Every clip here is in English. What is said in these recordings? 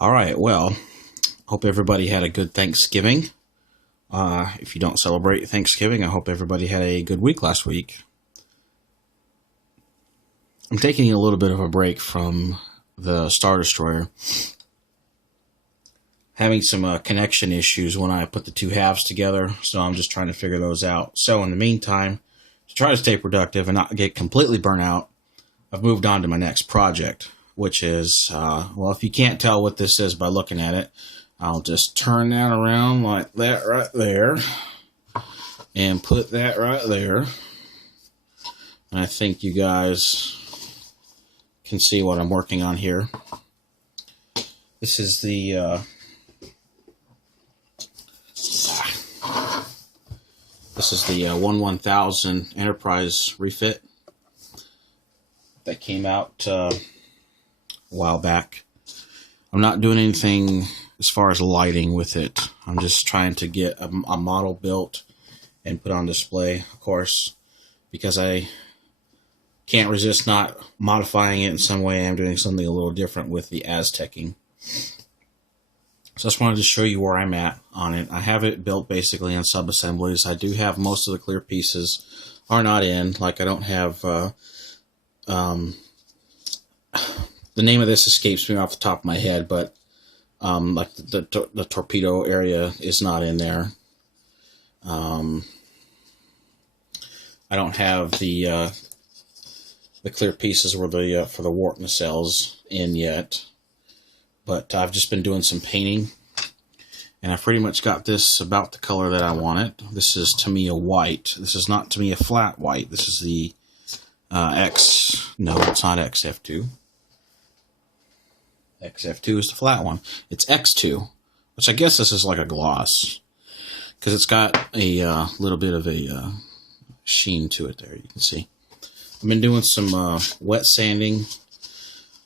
All right, well, hope everybody had a good Thanksgiving. If you don't celebrate Thanksgiving, I hope everybody had a good week last week. I'm taking a little bit of a break from the Star Destroyer. Having some connection issues when I put the two halves together, so I'm just trying to figure those out. So in the meantime, to try to stay productive and not get completely burnt out, I've moved on to my next project, which is, well, if you can't tell what this is by looking at it, I'll just turn that around like that right there and put that right there. And I think you guys can see what I'm working on here. This is the this is the 1/1000 Enterprise refit that came out a while back. I'm not doing anything as far as lighting with it. I'm just trying to get a model built and put on display, of course, because I can't resist not modifying it in some way. I'm doing something a little different with the Aztecing. So I just wanted to show you where I'm at on it. I have it built basically in sub-assemblies. I do have most of the clear pieces are not in. Like I don't have, the name of this escapes me off the top of my head, but like the torpedo area is not in there. I don't have the clear pieces where the for the wart nacelles in yet. But I've just been doing some painting, and I pretty much got this about the color that I want it. This is Tamiya white. This is not Tamiya flat white. This is the no, it's not XF2. XF2 is the flat one. It's X2, which I guess this is like a gloss, because it's got a little bit of a sheen to it there, you can see. I've been doing some wet sanding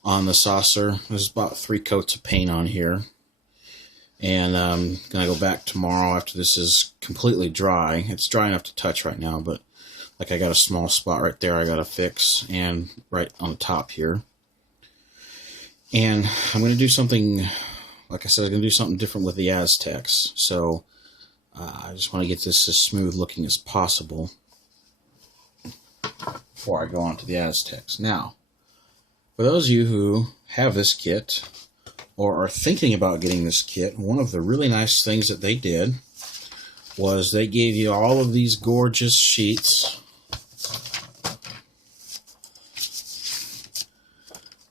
on the saucer. There's about 3 coats of paint on here. And I'm going to go back tomorrow after this is completely dry. It's dry enough to touch right now, but like I got a small spot right there I got to fix, and right on the top here. And I'm going to do something, like I said, I'm going to do something different with the Aztecs. So I just want to get this as smooth looking as possible before I go on to the Aztecs. Now, for those of you who have this kit or are thinking about getting this kit, one of the really nice things that they did was they gave you all of these gorgeous sheets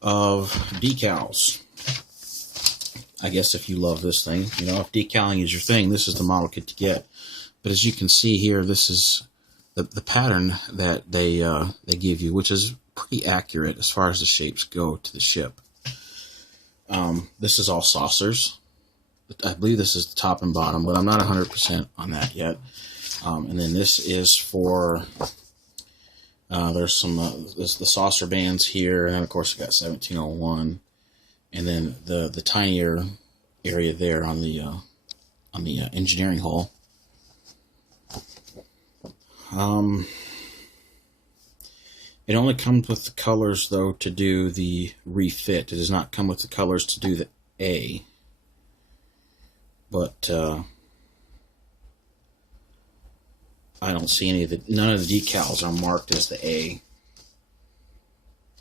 of decals. I guess if you love this thing, you know, if decaling is your thing, this is the model kit to get. But as you can see here, this is the pattern that they give you, which is pretty accurate as far as the shapes go to the ship. This is all saucers. I believe this is the top and bottom, but I'm not 100% on that yet. And then this is for there's some there's the saucer bands here, and then of course we got 1701, and then the tinier area there on the engineering hull. It only comes with the colors, though, to do the refit. It does not come with the colors to do the A. But I don't see any of the, none of the decals are marked as the A.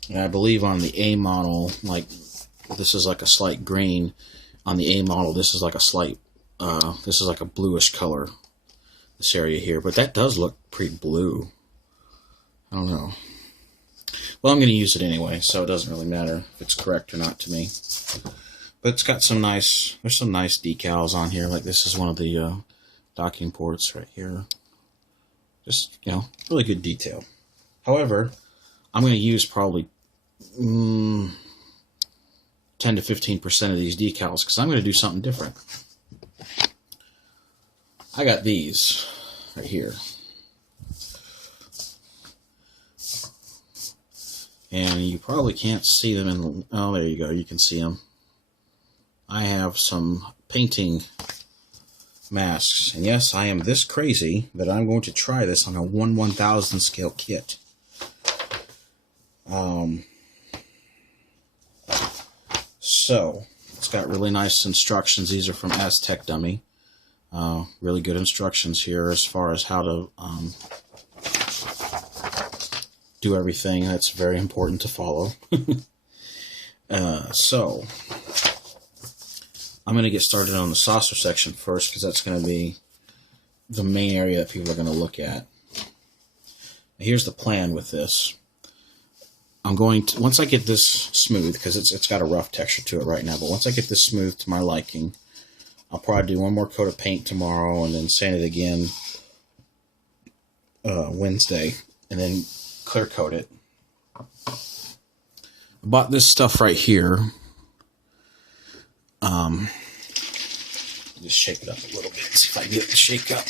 And I believe on the A model, like this is like a slight green. On the A model, this is like a slight, this is like a bluish color, this area here. But that does look pretty blue. I don't know. Well, I'm going to use it anyway, so it doesn't really matter if it's correct or not to me. But it's got some nice, there's some nice decals on here. Like this is one of the docking ports right here. Just, you know, really good detail. However, I'm going to use probably 10 to 15% of these decals because I'm going to do something different. I got these right here. And you probably can't see them in, oh, there you go, you can see them. I have some painting masks. And yes, I am this crazy that I'm going to try this on a 1/1000 scale kit. So, let's got really nice instructions. These are from Aztec Dummy. Really good instructions here as far as how to do everything. That's very important to follow. So I'm going to get started on the saucer section first, because that's going to be the main area that people are going to look at. Here's the plan with this. I'm going to, once I get this smooth, because it's got a rough texture to it right now, but once I get this smooth to my liking, I'll probably do one more coat of paint tomorrow and then sand it again Wednesday, and then clear coat it. I bought this stuff right here. Just shake it up a little bit, see if I can get it to shake up.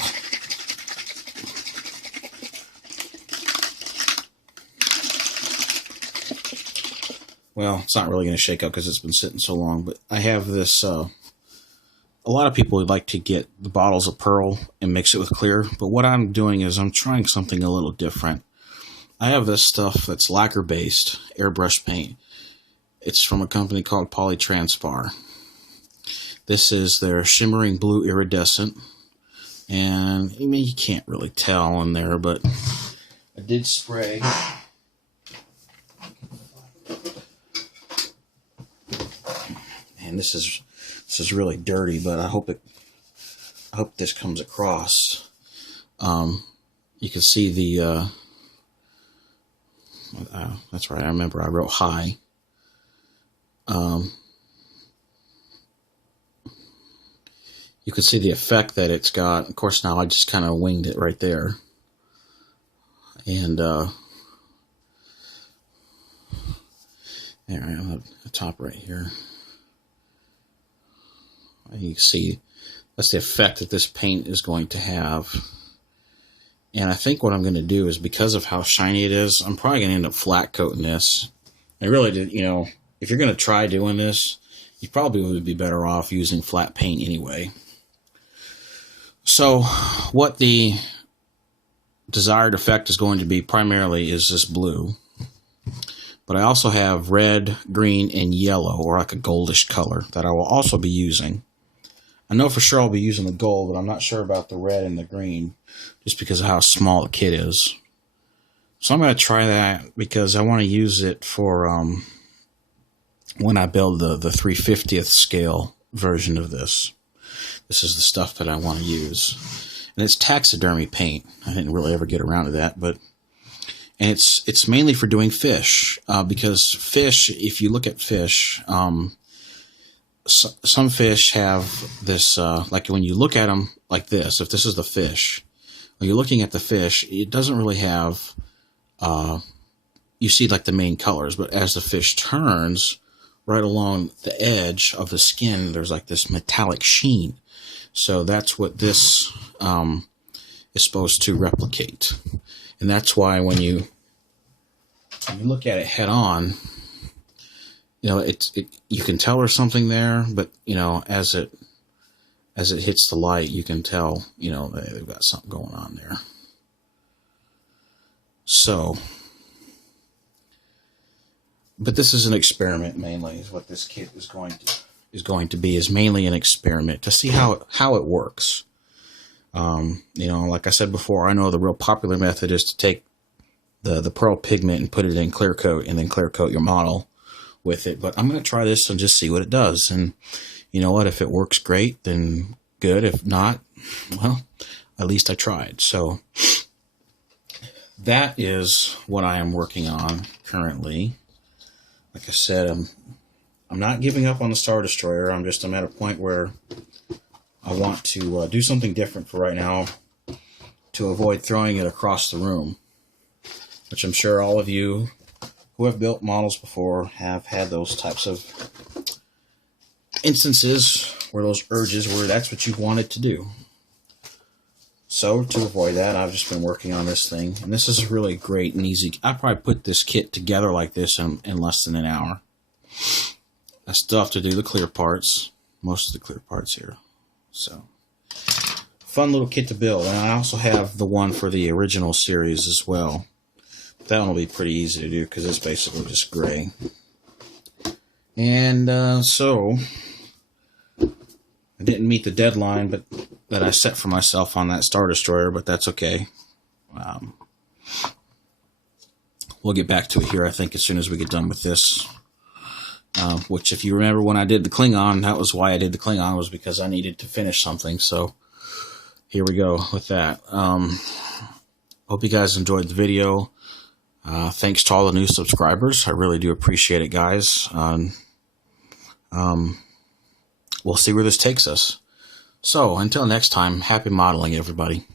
Well, it's not really going to shake up because it's been sitting so long, but I have this, a lot of people would like to get the bottles of Pearl and mix it with clear, but what I'm doing is I'm trying something a little different. I have this stuff that's lacquer-based airbrush paint. It's from a company called Polytranspar. This is their shimmering blue iridescent, and I mean, you can't really tell in there, but I did spray. And this is really dirty, but I hope this comes across. You can see the that's right, I remember I wrote high. You can see the effect that it's got. Of course, now I just kind of winged it right there. And there I am at the top right here. You can see that's the effect that this paint is going to have. And I think what I'm going to do is, because of how shiny it is, I'm probably going to end up flat coating this. I really did, you know, if you're going to try doing this, you probably would be better off using flat paint anyway. So what the desired effect is going to be primarily is this blue. But I also have red, green, and yellow, or like a goldish color, that I will also be using. I know for sure I'll be using the gold, but I'm not sure about the red and the green, just because of how small the kit is. So I'm going to try that, because I want to use it for when I build the 3/50th scale version of this. This is the stuff that I want to use. And it's taxidermy paint. I didn't really ever get around to that, but and it's mainly for doing fish, because fish, if you look at fish, some fish have this, like when you look at them like this, if this is the fish, when you're looking at the fish, it doesn't really have, you see like the main colors, but as the fish turns, right along the edge of the skin, there's like this metallic sheen. So that's what this is supposed to replicate. And that's why when you look at it head on, you know, you can tell there's something there, but you know, as it hits the light, you can tell, you know, they've got something going on there. So, but this is an experiment mainly, is what this kit is going to be, is mainly an experiment to see how it works. You know, like I said before, I know the real popular method is to take the pearl pigment and put it in clear coat and then clear coat your model with it. But I'm going to try this and just see what it does. And you know what? If it works great, then good. If not, well, at least I tried. So that is what I am working on currently. Like I said, I'm not giving up on the Star Destroyer. I'm at a point where I want to do something different for right now to avoid throwing it across the room, which I'm sure all of you who have built models before have had those types of instances where those urges where that's what you wanted to do. So to avoid that, I've just been working on this thing, and this is really great and easy. I probably put this kit together like this in less than an hour. I still have to do the clear parts, most of the clear parts here. So, fun little kit to build. And I also have the one for the original series as well. That one will be pretty easy to do because it's basically just gray. And so, I didn't meet the deadline that I set for myself on that Star Destroyer, but that's okay. We'll get back to it here, I think, as soon as we get done with this. Which, if you remember when I did the Klingon, that was why I did the Klingon, was because I needed to finish something. So here we go with that. Hope you guys enjoyed the video. Thanks to all the new subscribers. I really do appreciate it, guys. We'll see where this takes us. So until next time, happy modeling, everybody.